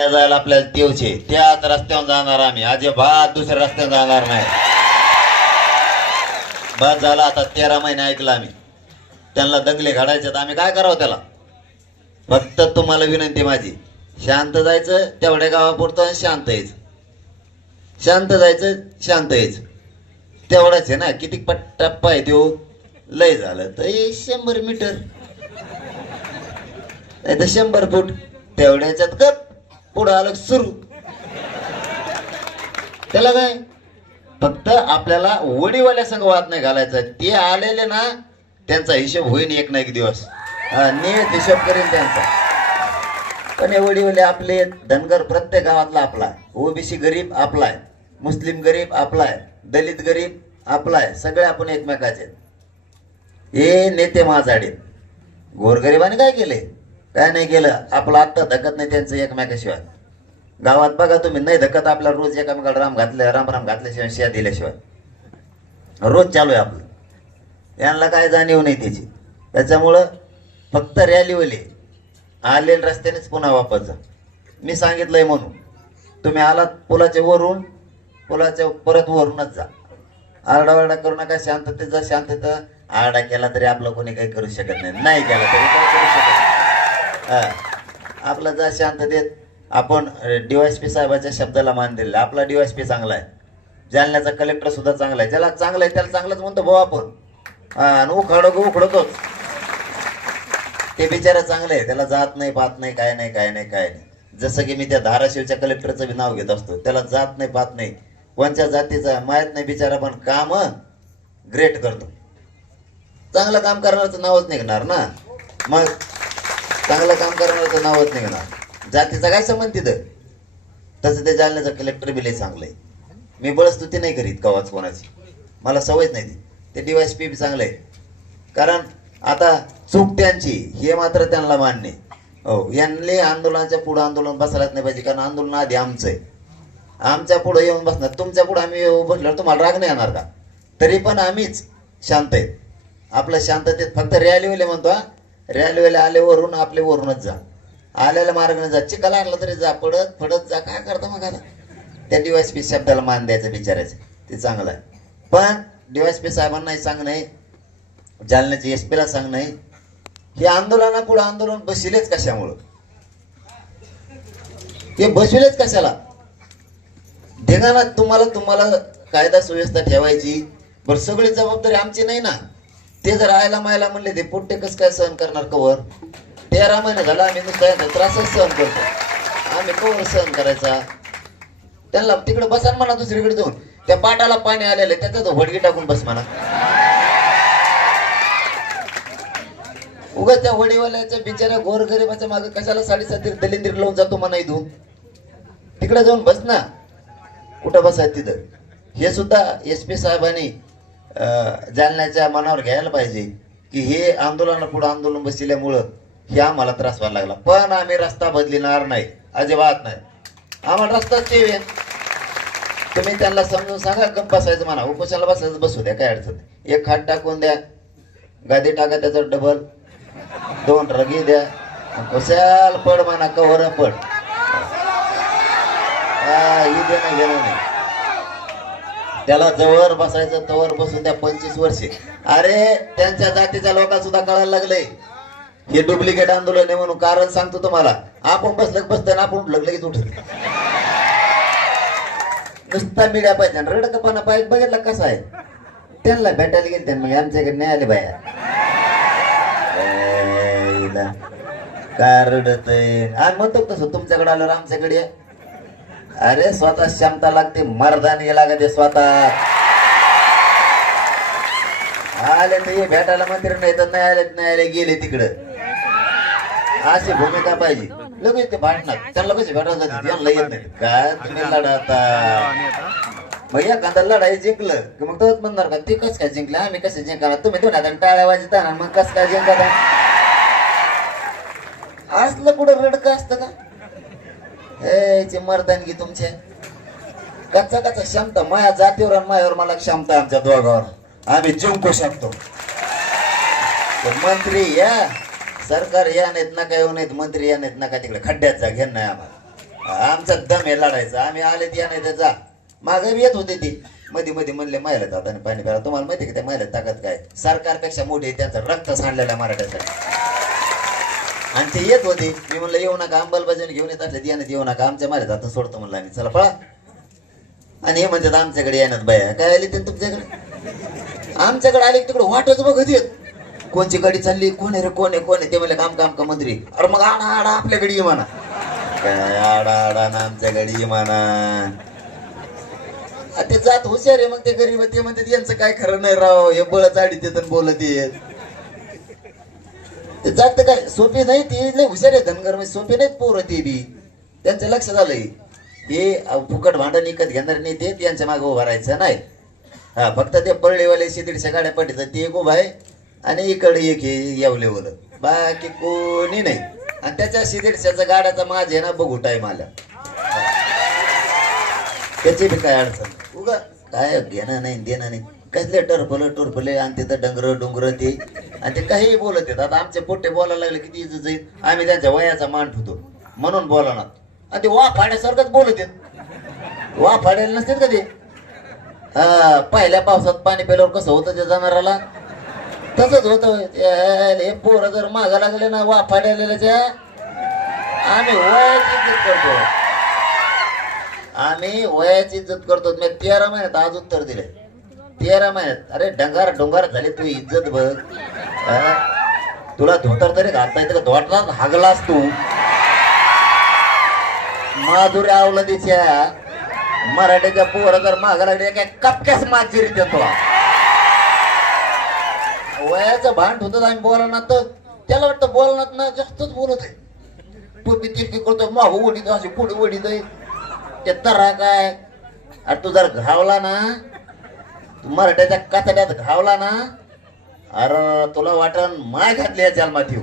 आपल्याला देवचे त्याच रस्त्यावर जाणार आम्ही. अजिबात दुसऱ्या रस्त्यावर जाणार नाही. बस झाला आता तेरा महिने ऐकलं आम्ही. त्यांना दंगले घडायचे तर आम्ही काय करावं त्याला? फक्त तुम्हाला विनंती माझी. शांत जायचं तेवढ्या गावापुरतं आणि शांत यायचं. शांत जायचं शांत यायचं. तेवढाच आहे ना किती पट टप्पा आहे देऊ लय झालं. तर शंभर मीटर. नाही तर शंभर फूट. तेवढ्याच्यात गप. पुढं आलं सुरू. त्याला काय? फक्त आपल्याला वडीवाल्या संघ वाद नाही घालायचा. ते आलेले ना त्यांचा हिशोब होईन एक ना एक दिवस. नियत हिशेब हिशोब करेल त्यांचा. पण हे वडीवाले आपले धनगर प्रत्येक गावातला आपला ओबीसी गरीब आपला आहे. मुस्लिम गरीब आपला आहे. दलित गरीब आपला आहे. सगळे आपण एकमेकाचे हे नेते महाजाडे गोरगरिबाने काय केले? काय नाही केलं. आपलं आत्ता धकत नाही त्यांचं एकमेकाशिवाय. गावात बघा तुम्ही नाही धकत आपला रोज एकामेकाला राम घातले राम राम घातल्याशिवाय शिया दिल्याशिवाय. रोज चालू आहे आपलं. यांना काय जाणीव नाही त्याची. त्याच्यामुळं फक्त रॅलीवले आले रस्त्यानेच पुन्हा वापस जा. मी सांगितलंय म्हणून. तुम्ही आलात पुलाच्या वरून पुलाच्या परत वरूनच जा. आरडाओरडा करू नका शांततेत जा शांतता आरडा केला तरी आपलं कोणी काही करू शकत नाही. नाही केला तरी काही करू शकत नाही. हा. आपलं शांत देत. आपण डीवायसपी साहेबाच्या शब्दाला मान दिलेला. आपला डीवायसपी चांगला आहे. जालन्याचा कलेक्टर सुद्धा चांगला आहे. ज्याला चांगलं आहे त्याला चांगलंच म्हणतो भाऊ आपण. आणि उखाडो उखडतोच. ते बिचारा चांगले आहे. त्याला जात नाही पाहत नाही काय नाही काय नाही काय नाही. जसं की मी त्या धाराशिवच्या कलेक्टरचं बी नाव घेत असतो. त्याला जात नाही पाहत नाही. कोणत्या जातीचा माहीत नाही बिचारा पण काम ग्रेट करतो. चांगलं काम करणारचं नावच निघणार ना. मग चांगलं काम करणारचं नावच निघणार जातीचा काय संबंध तिथं? तसं ते जालन्याचं कलेक्टर बिलही चांगलं आहे. मी बळस्तुती नाही करीत कवाच कोणाची. मला सवयच नाही ती. ते डिवाइस पी बी चांगलं आहे. कारण आता चूक त्यांची हे मात्र त्यांना मान्य हो यांनी आंदोलनाच्या पुढं आंदोलन बसायलाच नाही पाहिजे कारण आंदोलन आधी आमचं आहे. आमच्या पुढं येऊन बसणार. तुमच्या पुढं आम्ही येऊ बसल्यावर तुम्हाला राग नाही येणार का? तरी पण आम्हीच शांत आहेत आपलं शांततेत फक्त रॅलीवाले म्हणतो हा. रेल्वेला आले वरून आपले वरूनच जा. आलेल्या मार्गाने जा. चिखला आणला तरी जा. पडत पडत जा. काय करता मग आता? त्या डीवायस पी शब्दाला मान द्यायचं विचारायचं ते चांगलं आहे. पण डीवायस पी साहेबांनाही सांगणं आहे. जालन्याच्या एस पीला सांगणं आहे. हे आंदोलना पुढे आंदोलन बसिलेच कशामुळं? हे बसविलेच कशाला? ढेगाना तुम्हाला तुम्हाला कायदा सुव्यवस्था ठेवायची. बरं सगळी जबाबदारी आमची नाही ना? ते जर आयला मायला म्हणले ते पोट्टे कसं काय सहन करणार कवर? तेरा महिने झाला आम्ही नुसता त्रासच सहन करतो. आम्ही कवर सहन करायचा. त्यांना तिकडे बसा म्हणा दुसरीकडे जाऊन. त्या पाटाला पाणी आलेलं आहे, तो वडगी टाकून बस म्हणा. उगाच त्या वडीवाल्याच्या बिचाऱ्या गोरगरिबाच्या मागे कशाला साडेसाती दलिंदीर लावून जातो म्हणा इथून? तिकडे जाऊन बस ना. कुठं बसाय तिथं? हे सुद्धा एस पी साहेबांनी जालन्याच्या मनावर घ्यायला पाहिजे की हे आंदोलन पुढे आंदोलन बसल्यामुळं हे आम्हाला त्रास व्हायला लागला. पण आम्ही रस्ता बदलिणार नाही. अजिबात नाही. आम्हाला रस्ताच ते आहे. तुम्ही त्यांना समजून सांगा गप बसायचं म्हणा. उपोषणाला बसायचं बसू द्या काय अडचण एक खाट टाकून द्या. गादी टाका त्याचं डबल दोन रगी द्या. कशाल पड म्हणा कवर पड. हा, ही देणं घेणं नाही त्याला जवळ बसायचं तवर बसून त्या पंचवीस वर्षे. अरे त्यांच्या जातीच्या लोकांना सुद्धा कळायला लागले हे डुप्लिकेट आंदोलन आहे म्हणून कारण सांगतो तुम्हाला. आपण बसलं की बसताना आपण उठलं लगेच उठत नुसता मीडिया पाहिजे. आणि रडकपणा पाहिजे. बघितलं कसं आहे? त्यांना भेटायला गेले त्यांना. मग आमच्याकडे नाही आले बाया. काय रडत आणि म्हणतो तसं तुमच्याकडे आलं आमच्याकडे अरे स्वतः क्षमता लागते मर्दानी लागते स्वतः. आले हे भेटायला मंत्री नाही तर नाही आले नाही आले गेले तिकडं. अशी भूमिका पाहिजे लगेच ते भांडणार त्यांना कसे भेटायला त्यांना येत नाही. काय तुम्ही लढा आता. मग एखादा लढाई जिंकलं की मग तोच म्हणणार का ते कस काय जिंकलं? आम्ही कसे जिंकणार? तुम्ही तुम्ही आता टाळ्या वाजता ना मग कस काय जिंकता? असलं कुठं रडकं असतं का? हे चे मर्दानगी तुमचे. कच्चा कच्चा क्षमता माया जातीवर आणि मायावर मला क्षमता आमच्या दोघावर. आम्ही जिंकू शकतो. मंत्री या. सरकार या नाहीत नका येऊ नाहीत मंत्री या नाहीत नका तिकडे खड्ड्यात जा घेण नाही आम्हाला. आमचा दम हे लढायचा. आम्ही आले या नाही त्याचा मागे येत होते ती. मध्ये मध्ये म्हणले महिला जाताना पाणी प्यायला तुम्हाला माहिती का त्या महिला ताकद काय? सरकारपेक्षा मोठी त्यांचं रक्त सांडलेलं मराठ्यासाठी. आणि ते येत होते. मी म्हणलं येऊ नका अंमलबजावणी घेऊन येत असले यानं येऊ नका आमच्या मारे जाता सोडतो म्हणलं आम्ही. चला पळा. आणि हे म्हणतात आमच्याकडे येणार बाया. काय आली ते तुमच्याकडे? आमच्याकडे आले तिकडे वाटच बघत येत. कोणची गाडी चालली? कोण आहे रे? कोण आहे? कोण आहे? ते म्हणले काम काम का मंत्री. अरे मग आडा आडा आपल्याकडे ये म्हणा. काय आडा आडा ना आमच्याकडे ये म्हणा. ते जात हुशार आहे मग ते गरीब ते म्हणतात यांचं काय खरं नाही राव हे बळ चाडी ते बोलत येत. ते काय? सोपी नाही ती लय हुशार आहे धनगर म्हणजे सोपी नाहीत पोरं ती बी. त्यांचं लक्ष झालंय. हे फुकट भांडण विकत घेणार नाही ते त्यांच्या मागे उभं राहायचं नाही. हा फक्त ते पळलेवाले दीडशे गाड्या पडतात ते एक उभा आहे आणि इकडे एक हे येवलेवलं बाकी कोणी नाही. आणि त्याच्या दीडशेचा गाड्याचा माझे ना बघू टाईम आला. त्याची बी काय अडचण? उगा काय घेणं नाही देणं नाही. कसले टरफलं टुरफले आणि तिथं डंगर डोंगर ते आणि ते काही बोलत येतात आता आमचे पोट्टे बोलायला लागले किती इज्जत जाईल? आम्ही त्यांच्या वयाचा मान ठेवतो. म्हणून बोलणार. आणि ते वा फाड्यासारखंच बोलत आहेत. वा फाड्याला नसतात का ते? हा पहिल्या पावसात पाणी प्यायल्यावर कसं होतं ते जनावराला? तसंच होतं. हे पोरं जर मागा लागले ना वा फाडायला आम्ही वयाची इज्जत करतो. आम्ही वयाची इज्जत करतो. मी तेरा महिन्यात आज उत्तर दिले तेरा महिन्यात. अरे डंगार डोंगार झाले तू इज्जत बघ. तुला धोतर तरी घालता येतं का धोटरात हागलास तू. माधुरी अवलदीच्या मराठीच्या पोरं जर मागा काय कपक्यास माजुरी देतो. वयाचं भांड होतं आम्ही बोलणार तर त्याला वाटतं बोलणार ना जास्तच बोलत आहे. तू तिरकी करतो माहू ओढीत अशी पुढे ओढीत ते तरा काय? अरे तू जर घावला ना तू मराठ्याच्या कातड्यात घावला ना अरे तुला वाटण माय घातली या जन्मात येऊ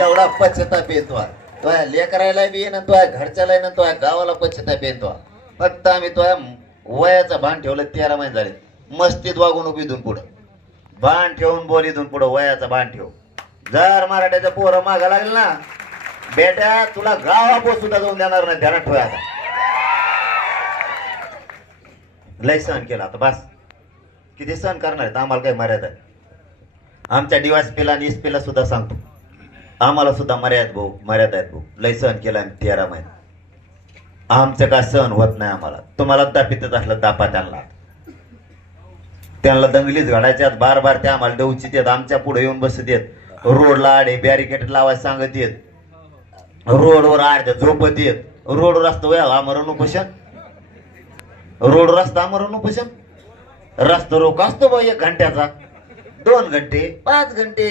एवढा पश्चताप येतो तो लेकरायला बी ना तो घरच्याला ना तो गावाला पश्चताप येतो फक्त आम्ही तो वयाचं भान ठेवलं तेरा महिने झाले. मस्तीत वागून उभी इथून पुढं. भान ठेवून बोल इथून पुढं वयाचं भान ठेव. जर मराठ्याचं पोरं मागा लागेल ना बेट्या तुला गावापोत सुद्धा जाऊन देणार नाही ध्यानात ठेवा आता. लय सहन केला आता बस. किती सहन करणार आहेत? आम्हाला काही मर्यादा आमच्या डिवास पिला आणि पिला सुद्धा सांगतो. आम्हाला सुद्धा मर्यादा भाऊ मर्यादा आहेत भाऊ. लय सहन केला आम्ही तेरा महिने. आमचं काय सहन होत नाही आम्हाला. तुम्हाला दापितच असलं दापा त्यांना. त्यांना दंगलीच घडायच्यात बार बार ते आम्हाला देऊची येत आमच्या पुढे येऊन बसत येत रोडला आडे बॅरिकेड लावायला सांगत येत रोडवर आडच्या झोपत येत रोड रस्ता वया आमरण उपोषण? रोड रस्ता आमरण उपोषण? रस्ता रोक असतो बा एक घंट्याचा. दोन घंटे पाच घंटे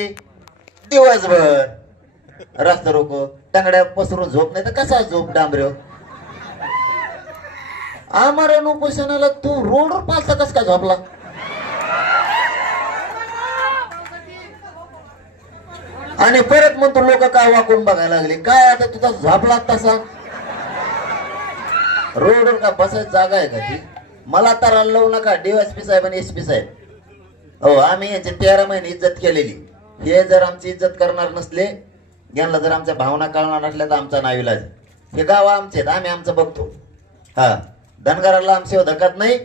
दिवसभर. रस्ता रोख टंगड्या पसरून झोप नाही तर कसा झोप डांबऱ्यो? आम्हाला उपोषणाला तू रोडवर पाचता कस का झोपला? आणि परत म्हणतो लोक काय वाकून बघायला लागले? काय आता तुझा झोपला तसा? रोडवर का बसायची जागा आहे का ती? मला तर लावू नका डीवायसपी साहेब आणि एस पी साहेब. हो आम्ही यांचे तेरा महिने इज्जत केलेली. हे जर आमची इज्जत करणार नसले यांना जर आमच्या भावना कळणार नसल्या तर आमचा नाविलाज हे गाव आमचे आहेत, आम्ही आमचं बघतो. हा धनगराला आमचे धकत नाही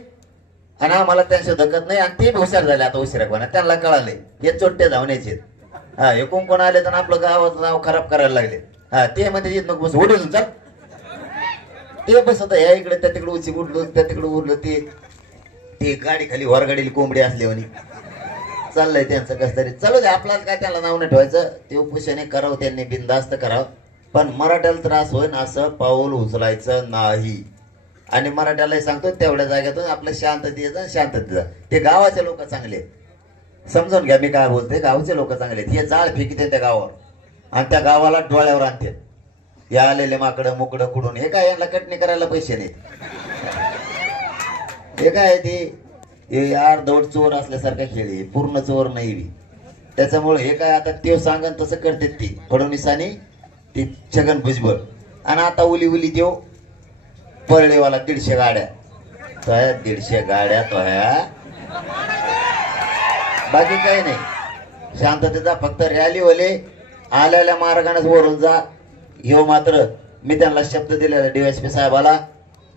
आणि आम्हाला त्यांचे धकत नाही आणि ते हुशार झाले आता उशिरा त्यांना कळाले. हे चोट्टे धावण्याचे आहेत. हा हे कोण कोण आले तर आपलं गावाचं नाव खराब करायला लागले. हा ते म्हणजे नको उडून चल. ते बस आता इकडे त्या तिकडे उची उडलो त्या तिकडे उरलो ते ते गाडी खाली वरगाडीली कोंबडी असली म्हणे. चाललंय त्यांचं कस तरी. चालू दे आपल्याला काय त्याला नाव नाही ठेवायचं. ते उपोषणे करावं त्यांनी बिनधास्त करावं. पण मराठ्याला त्रास होईन असं पाऊल उचलायचं नाही. आणि मराठ्यालाही सांगतो तेवढ्या जागेतून आपलं शांततेचं शांततेचं ते गावाचे लोक चांगले आहेत. समजून घ्या मी काय बोलते गावचे लोक चांगले हे जाळ फेकते त्या गावावर. आणि त्या गावाला डोळ्यावर आणते हे आलेले माकडं मुकडं कुडून हे काय यांना कटणी करायला पैसे नाहीत? हे काय ते? हे अर्धवट चोर असल्यासारखा खेळ आहे पूर्ण चोर नाही बी. त्याच्यामुळे हे काय आता ते सांगन तसं करते ती फडणवीसानी ती छगन भुजबळ. आणि आता उली उली देव परळेवाला दीडशे गाड्या. तोया दीडशे गाड्या तोया बाकी काही नाही. शांततेचा फक्त रॅली वले आलेल्या मार्गानेच वरून जा. ह्यो मात्र मी त्यांना शब्द दिलेला पी साहेबाला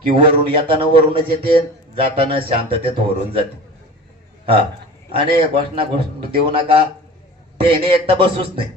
की वरून येताना वरूनच येते जाताना शांततेत वरून जाते. हा. आणि घोषणा घोषणा देऊ नका. ते एकदा बसूच नाही.